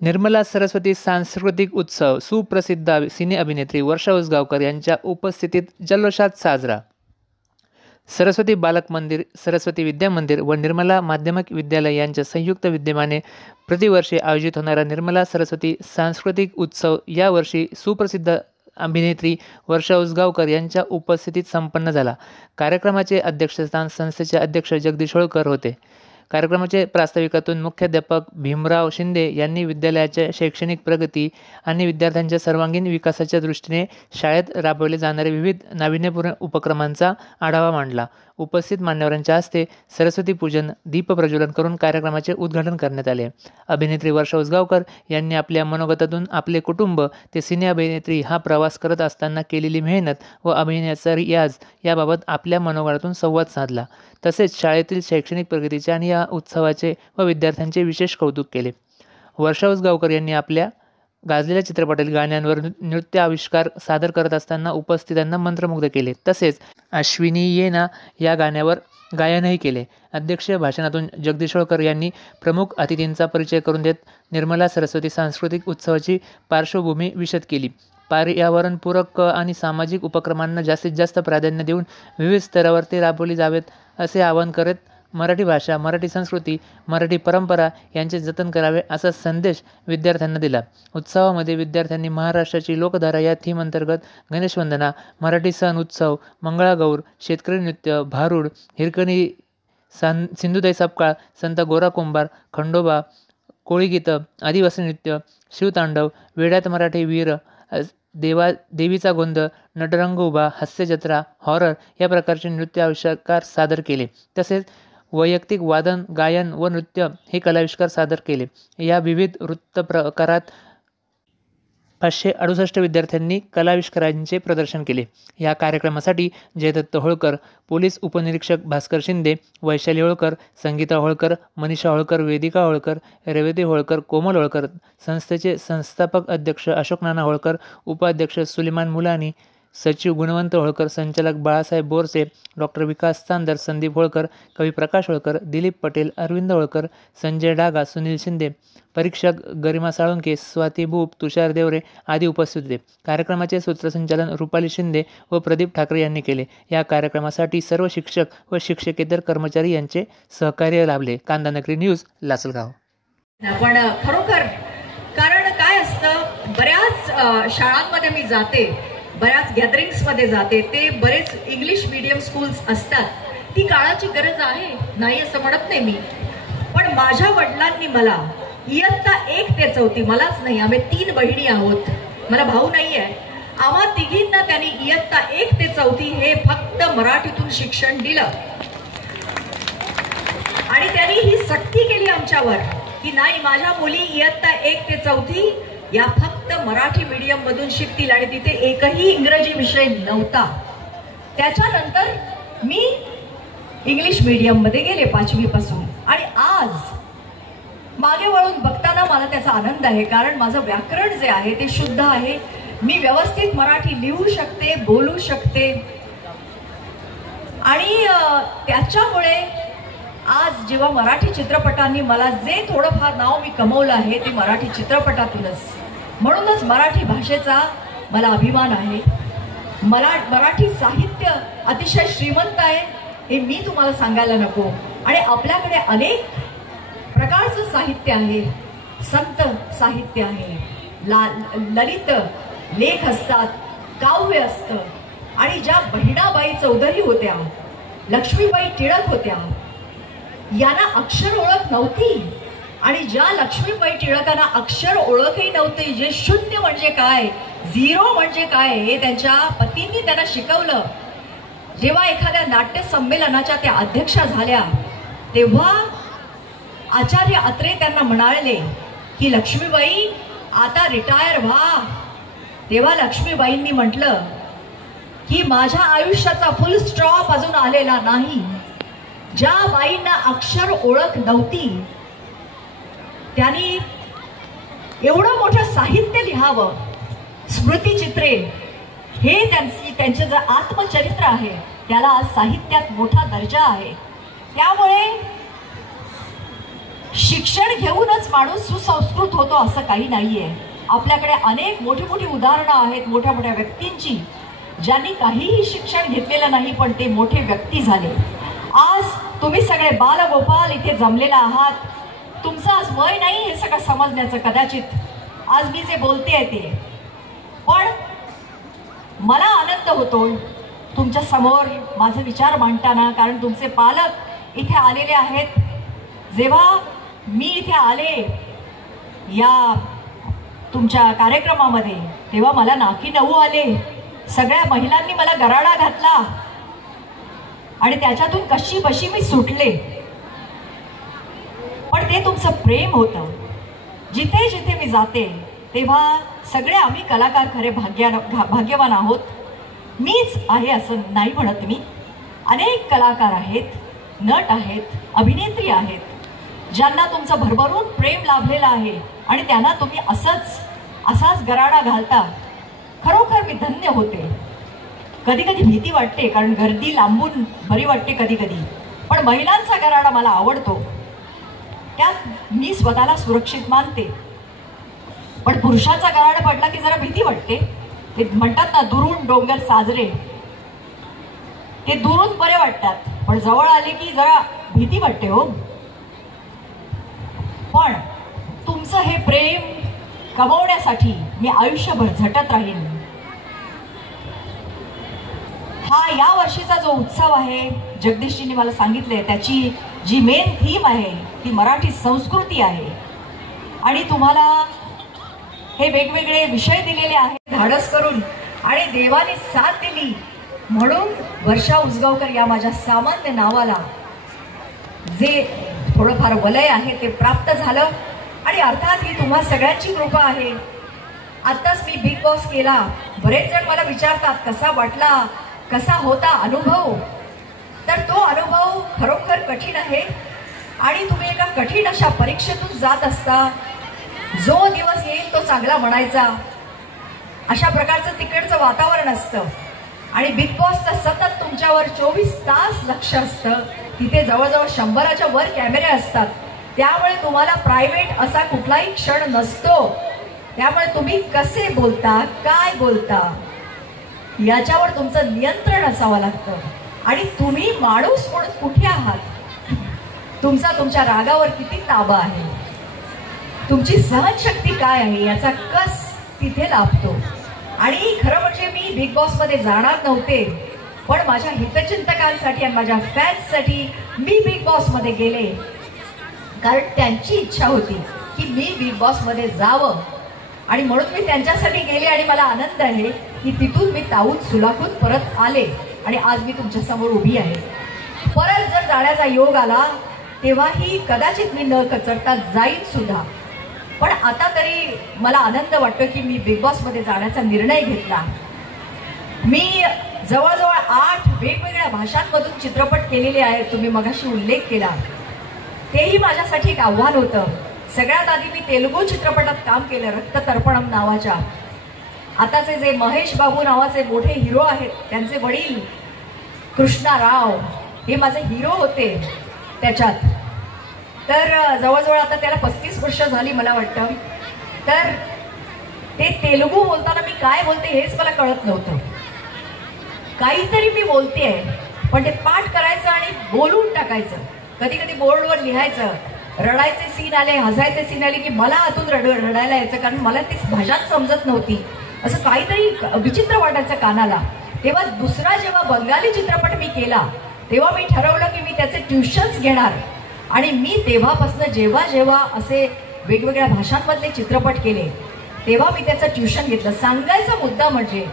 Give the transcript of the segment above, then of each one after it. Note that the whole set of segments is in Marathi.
निर्मला सरस्वती सांस्कृतिक उत्सव सुप्रसिद्ध सिने अभिनेत्री वर्षा उसगावकर यांच्या उपस्थितीत जल्लोषात साजरा। सरस्वती बालक मंदिर, सरस्वती विद्या मंदिर व निर्मला माध्यमिक विद्यालय यांच्या संयुक्त विद्यमाने प्रतिवर्षी आयोजित होणारा निर्मला सरस्वती सांस्कृतिक उत्सव यावर्षी सुप्रसिद्ध अभिनेत्री वर्षा उसगावकर यांच्या उपस्थितीत संपन्न झाला। कार्यक्रमाचे अध्यक्षस्थान संस्थेचे अध्यक्ष जगदीश होळकर होते। कार्यक्रमाचे प्रास्ताविकातून मुख्याध्यापक भीमराव शिंदे यांनी विद्यालयाच्या शैक्षणिक प्रगती आणि विद्यार्थ्यांच्या सर्वांगीण विकासाच्या दृष्टीने शाळेत राबवले जाणारे विविध नाविन्यपूर्ण उपक्रमांचा आढावा मांडला। उपस्थित मान्यवरांच्या हस्ते सरस्वती पूजन, दीप प्रज्वलन करून कार्यक्रमाचे उद्घाटन करण्यात आले। अभिनेत्री वर्षा उसगावकर यांनी आपल्या मनोगतातून आपले कुटुंब ते सिने अभिनेत्री हा प्रवास करत असताना केलेली मेहनत व अभिनयाचा रियाज याबाबत आपल्या मनोगतातून संवाद साधला। तसेच शाळेतील शैक्षणिक प्रगतीचे आणि या उत्सवाचे व विद्यार्थ्यांचे विशेष कौतुक केले। वर्षा उसगावकर यांनी आपल्या गाजलेल्या चित्रपटातील गाण्यांवर नृत्य आविष्कार सादर करत असताना उपस्थितांना मंत्रमुग्ध केले। तसेच अश्विनी ये ना या गाण्यावर गायनही केले। अध्यक्षीय भाषणातून जगदीश होळकर यांनी प्रमुख अतिथींचा परिचय करून देत निर्मला सरस्वती सांस्कृतिक उत्सवाची पार्श्वभूमी विशद केली। पर्यावरणपूरक आणि सामाजिक उपक्रमांना जास्तीत जास्त प्राधान्य देऊन विविध स्तरावर ते राबवले जावेत असे आवाहन करत मराठी भाषा, मराठी संस्कृती, मराठी परंपरा यांचे जतन करावे असा संदेश विद्यार्थ्यांना दिला। उत्सवामध्ये विद्यार्थ्यांनी महाराष्ट्राची लोकधारा या थीम अंतर्गत गणेशवंदना, मराठी सण उत्सव, मंगळागौर, शेतकरी नृत्य, भारूड, हिरकणी, सिंधुताई सपकाळ, संत गोरा कुंभार, खंडोबा, कोळीगीतं, आदिवासी नृत्य, शिवतांडव, वेड्यात मराठी वीर, देवीचा गोंधळ, नटरंग उभा, हास्यजत्रा, हॉरर या प्रकारचे नृत्य आविष्कार सादर केले। तसेच वैयक्तिक वादन, गायन व नृत्य हे कलाविष्कार सादर केले। या विविध नृत्य प्रकारात 568 विद्यार्थ्यांनी कलाविष्कारांचे प्रदर्शन केले। या कार्यक्रमासाठी जयदत्त होळकर, पोलीस उपनिरीक्षक भास्कर शिंदे, वैशाली होळकर, संगीता होळकर, मनीषा होळकर, वेदिका होळकर, रेवती होळकर, कोमल होळकर, संस्थेचे संस्थापक अध्यक्ष अशोक नाना होळकर, उपाध्यक्ष सुलेमान मुलानी, सचिव गुणवंत होळकर, संचालक बाळासाहेब बोरसे, डॉक्टर विकास चांदर, संदीप होळकर, कवी प्रकाश होळकर, दिलीप पटेल, अरविंद होळकर, संजय डागा, सुनील शिंदे, परीक्षक गरिमा साळुंके, स्वाती भूप, तुषार देवरे आदी उपस्थित होते। कार्यक्रमाचे सूत्रसंचालन रुपाली शिंदे व प्रदीप ठाकरे यांनी केले। या कार्यक्रमासाठी सर्व शिक्षक व शिक्षकेतर कर्मचारी यांचे सहकार्य लाभले। कांदानगरी न्यूज, लासलगाव। पण खरोखर कारण काय असतं, बऱ्याच शाळांमध्ये मी जाते, बऱ्याच गॅदरिंग्समध्ये जाते, ते बरेच इंग्लिश मीडियम स्कूल्स असतात। ती काळाची गरज आहे, नाही असं म्हणत नाही मी, पण माझ्या वडिलांनी मला इयत्ता 1 ते 4, मलाच नाही, आम्ही 3 बहिणी आहोत, मला भाऊ नाही आहे, आम्हा तिघींना त्यांनी इयत्ता 1 ते 4 हे फक्त मराठीतून शिक्षण दिलं। आणि त्यांनी ही सक्ती केली आमच्यावर की नाही, माझ्या मुली इयत्ता 1 ते 4 या फक्त मराठी मीडियम मधून शिकतील आणि तिथे एकही इंग्रजी विषय नव्हता। त्याच्यानंतर मी इंग्लिश मीडियम मध्ये गेले 5वी पासून, आणि आज मागे वळून बघताना मला त्याचा आनंद आहे, कारण माझं व्याकरण जे आहे ते शुद्ध आहे, मी व्यवस्थित मराठी लिहू शकते, बोलू शकते, आणि त्याच्यामुळे आज जेव्हा मराठी चित्रपटांनी मला जे थोडंफार नाव मी कमवलं आहे ते मराठी चित्रपटातूनच, म्हणूनच मराठी भाषेचा मला अभिमान आहे। मराठी साहित्य अतिशय श्रीमंत आहे हे मी तुम्हाला सांगायला नको, आणि आपल्याकडे अनेक प्रकारचं साहित्य आहे, संत साहित्य आहे, ललित लेख असतात, काव्य असतं, आणि ज्या बहिणाबाई चौधरी होत्या, लक्ष्मीबाई टिळक होत्या, यांना अक्षर ओळख नव्हती, आणि ज्या लक्ष्मीबाई टिळकांना अक्षर ओळखही नव्हते, जे शून्य म्हणजे काय, 0 म्हणजे काय हे त्यांच्या पतींनी त्यांना शिकवलं। जेव्हा एखाद्या नाट्य संमेलनाच्या त्या अध्यक्षा झाल्या, तेव्हा आचार्य अत्रे त्यांना म्हणाले की लक्ष्मीबाई आता रिटायर व्हा। तेव्हा लक्ष्मीबाईंनी म्हटलं की माझ्या आयुष्याचा फुल स्टॉप अजून आलेला नाही। ज्या बाईंना अक्षर ओळख नव्हती त्यांनी एवढं मोठं साहित्य लिहावं, स्मृतिचित्रे हे त्यांचे जे आत्मचरित्र आहे त्याला आज साहित्यात मोठा दर्जा आहे। त्यामुळे शिक्षण घेऊनच माणूस सुसंस्कृत होतो असं काही नाहीये. आपल्याकडे अनेक मोठी मोठी उदाहरणं आहेत मोठ्या मोठ्या व्यक्तींची, ज्यांनी काहीही शिक्षण घेतलेलं नाही पण ते मोठे व्यक्ती झाले. आज तुम्ही सगळे बालगोपाल इथे जमलेला आहात. तुमचं आज वय नाही हे सगळं समजण्याचं कदाचित, आज मी जे बोलते ते. पण मला आनंद होतो तुमच्या समोर माझे विचार मांडताना, कारण तुमचे पालक इथे आलेले आहेत. जेव्हा मी इथे आले या तुमच्या कार्यक्रमामध्ये तेव्हा मला नाकी नऊ आले. सगळ्या महिलांनी मला गराडा घातला आणि त्याच्यातून कशी बशी मी सुटले. पण ते तुमचं प्रेम होतं. जिथे जिथे मी जाते तेव्हा सगळे आम्ही कलाकार खरे भाग्यवान आहोत. मीच आहे असं नाही म्हणत मी. अनेक कलाकार आहेत, नट आहेत, अभिनेत्री आहेत, ज्यांना तुमचं भरभरून प्रेम लाभलेलं आहे आणि त्यांना तुम्ही असाच गराडा घालता. खरोखर मी धन्य होते. कधी कधी भीती वाटते, कारण गर्दी लांबून बरी वाटते कधी कधी, पण महिलांचा गराडा मला आवडतो. त्यात मी स्वतःला सुरक्षित मानते. पण पुरुषाचा गराडा पडला की जरा भीती वाटते. ते म्हणतात ना, दुरून डोंगर साजरे, ते दुरून बरे वाटतात, पण जवळ आले की जरा भीती वाटते हो. पण तुमचं हे प्रेम कमवण्यासाठी मी आयुष्यभर झटत राहीन. हा या वर्षीचा जो उत्सव आहे, जगदीशजींनी मला सांगितलंय, त्याची जी मेन थीम आहे ती मराठी संस्कृती आहे. आणि तुम्हाला हे वेगवेगळे विषय दिलेले आहेत धाडस करून, आणि देवाने साथ दिली म्हणून वर्षा उसगावकर या माझ्या सामान्य नावाला जे थोडंफार वलय आहे ते प्राप्त झालं. आणि अर्थात ही तुम्हा सगळ्यांची कृपा आहे. आत्ताच मी बिग बॉस केला. बरेच जण मला विचारतात कसा वाटला, कसा होता अनुभव. तर तो अनुभव खरोखर कठीण आहे. आणि तुम्ही एका कठीण अशा परीक्षेतून जात असता. जो दिवस येईल तो चांगला म्हणायचा, अशा प्रकारचं तिकडचं वातावरण असतं. आणि बिग बॉसचं सतत तुमच्यावर 24 तास लक्ष असतं. तिथे जवळजवळ 100च्या वर कॅमेरे असतात. त्यामुळे तुम्हाला प्रायव्हेट असा कुठलाही क्षण नसतो. त्यामुळे तुम्ही कसे बोलता, काय बोलता, याच्यावर तुमचं नियंत्रण असावं लागतं. आणि तुम्ही माणूस म्हणून कुठे आहात, तुमच्या रागावर किती ताबा आहे, तुमची सहनशक्ती काय आहे, याचा कस तिथे लाभतो. आणि खरं म्हणजे मी बिग बॉसमध्ये जाणार नव्हते, पण माझ्या हितचिंतकांसाठी आणि माझ्या फॅन्ससाठी मी बिग बॉसमध्ये गेले. कारण त्यांची इच्छा होती की मी बिग बॉसमध्ये जावं, आणि म्हणून मी त्यांच्यासाठी गेले. आणि मला आनंद आहे की तिथून मी तावून सुलाखून परत आले आणि आज मी तुमच्या समोर उभी आहे. परत जर जाण्याचा योग आला तेव्हाही कदाचित मी न कचरता जाईन सुद्धा. पण आता तरी मला आनंद वाटतो की मी बिग बॉसमध्ये जाण्याचा निर्णय घेतला. मी जवळजवळ 8 वेगवेगळ्या भाषांमधून चित्रपट केलेले आहेत. तुम्ही मगाशी उल्लेख केला, तेही माझ्यासाठी एक आव्हान होतं. सगळ्यात आधी मी तेलुगू चित्रपटात काम केलं, रक्ततर्पणम नावाच्या. आताचे जे महेश बाबू नावाचे मोठे हिरो आहेत, त्यांचे वडील कृष्णा राव हे माझे हिरो होते त्याच्यात. तर जवळजवळ आता त्याला 35 वर्ष झाली मला वाटतं. तर ते तेलुगू बोलताना मी काय बोलते हेच मला कळत नव्हतं. काहीतरी मी बोलते आहे, पण ते पाठ करायचं आणि बोलून टाकायचं. कधी कधी बोर्डवर लिहायचं. रडायचे सीन आले, हसायचे सीन आले की मला आतून रडायला यायचं, कारण मला ती भाषाच समजत नव्हती. असं काहीतरी विचित्र वाटायचं कानाला. तेव्हा दुसरा जेव्हा बंगाली चित्रपट मी केला तेव्हा मी ठरवलं की मी त्याचे ट्युशन्स घेणार. आणि मी तेव्हापासून जेव्हा जेव्हा असे वेगवेगळ्या भाषांमधले चित्रपट केले तेव्हा मी त्याचं ट्युशन घेतलं. सांगायचा मुद्दा म्हणजे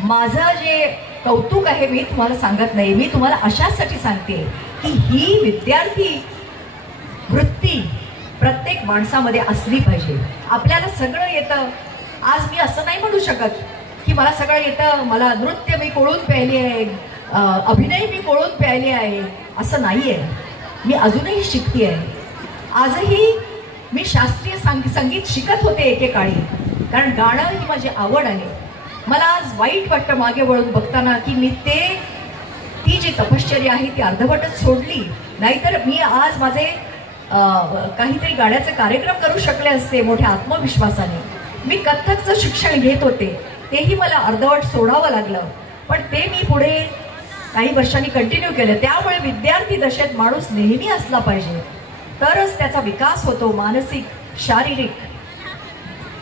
माझं जे कौतुक आहे मी तुम्हाला सांगत नाही, मी तुम्हाला अशासाठी सांगते की ही विद्यार्थी वृत्ती प्रत्येक माणसामध्ये असली पाहिजे. आपल्याला सगळं येतं. आज मी असं नाही म्हणू शकत की मला सगळं येतं, मला नृत्य मी कोळून प्यायली आहे, अभिनय मी कोळून प्यायली आहे, असं नाही आहे. मी अजूनही शिकते आहे. आजही मी शास्त्रीय संगीत शिकत होते एकेकाळी, कारण गाणं ही माझी आवड आहे. मला आज वाईट वाटतं मागे वळून बघताना की मी ती जी तपश्चर्या आहे ती अर्धवटच सोडली. नाहीतर मी आज माझे काहीतरी गाण्याचे कार्यक्रम करू शकले असते मोठ्या आत्मविश्वासाने. मी कथ्थकचं शिक्षण घेत होते, तेही मला अर्धवट सोडावं लागलं, पण ते मी पुढे काही वर्षांनी कंटिन्यू केलं. त्यामुळे विद्यार्थी दशेत माणूस नेहमी असला पाहिजे, तरच त्याचा विकास होतो, मानसिक, शारीरिक.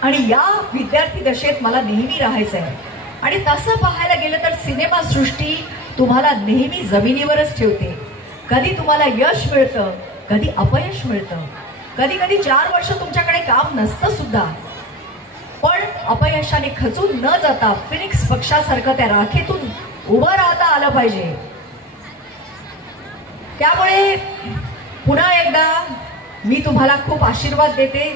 आणि या विद्यार्थी दशेत मला नेहमी राहायचं आहे. आणि तसं पाहायला गेलं तर सिनेमा सृष्टी तुम्हाला नेहमी जमिनीवरच ठेवते. कधी तुम्हाला यश मिळतं, कधी अपयश मिळतं, कधी कधी 4 वर्ष तुमच्याकडे काम नसतं सुद्धा. पण अपयशाने खचून न जाता फिनिक्स पक्षासारखं त्या राखेतून उभं राहता आलं पाहिजे. त्यामुळे पुन्हा एकदा मी तुम्हाला खूप आशीर्वाद देते.